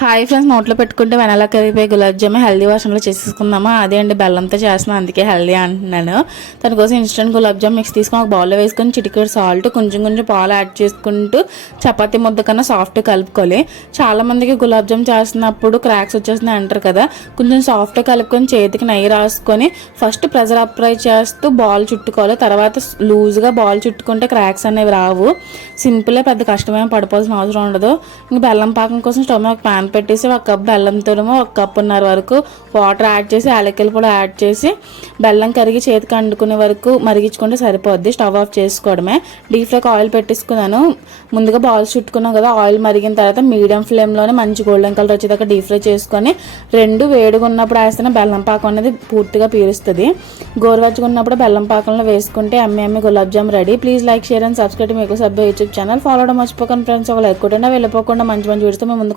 Hi friends, నోట్లో పెట్టుకుంటే వెనలా కరిగిపోయి గులాబ్ జామ్ హెల్దీ వర్షన్లో చేసేసుకుందామా. అదే అండి, బెల్లంతో చేస్తున్నాను, అందుకే హెల్దీ అంటున్నాను. దానికోసం ఇన్స్టెంట్ గులాబ్ జామ్ మిక్స్ తీసుకొని ఒక బౌల్లో వేసుకొని చిటికెడు సాల్ట్, కొంచెం కొంచెం పాలు యాడ్ చేసుకుంటూ చపాతీ ముద్ద కన్నా సాఫ్ట్ కలుపుకోవాలి. చాలామందికి గులాబ్ జామ్ చేస్తున్నప్పుడు క్రాక్స్ వచ్చేస్తున్నాయి అంటారు కదా. కొంచెం సాఫ్ట్ కలుపుకొని చేతికి నెయ్యి రాసుకొని ఫస్ట్ ప్రెజర్ అప్లై చేస్తూ బాల్ చుట్టుకోవాలి. తర్వాత లూజ్గా బాల్ చుట్టుకుంటే క్రాక్స్ అనేవి రావు. సింపుల్గా, పెద్ద కష్టమేం పడిపోవాల్సిన అవసరం ఉండదు. ఇంకా బెల్లం పాకం కోసం స్టవ్ మీద ఒక ప్యాన్ పెట్టేసి ఒక కప్ బెల్లంతో ఒక కప్పున్నర వరకు వాటర్ యాడ్ చేసి యాలకులు కూడా యాడ్ చేసి బెల్లం కరిగి చేతికి అండుకునే వరకు మరిగించుకుంటే సరిపోద్ది. స్టవ్ ఆఫ్ చేసుకోవడమే. డీప్ ఫ్రైకి ఆయిల్ పెట్టేసుకున్నాను. ముందుగా బాల్స్ చుట్టుకున్నాం కదా, ఆయిల్ మరిగిన తర్వాత మీడియం ఫ్లేమ్లోనే మంచి గోల్డెన్ కలర్ వచ్చేదాకా డీప్ ఫ్రై చేసుకొని రెండు వేడిగా ఉన్నప్పుడు వేస్తేనే బెల్లం పాకం అనేది పూర్తిగా పీరుస్తుంది. గోరువెచ్చగా ఉన్నప్పుడు బెల్లం పాకంలో వేసుకుంటే అమ్మి gulab jam ready. Please like, share and subscribe మీకు సభ్య యూట్యూబ్ ఛానల్. ఫాలో అవడం మర్చిపోకండి ఫ్రెండ్స్. ఒక లైక్ కొట్టండి, వెళ్ళిపోకుండా మంచి వీడియోతో మేము ముందు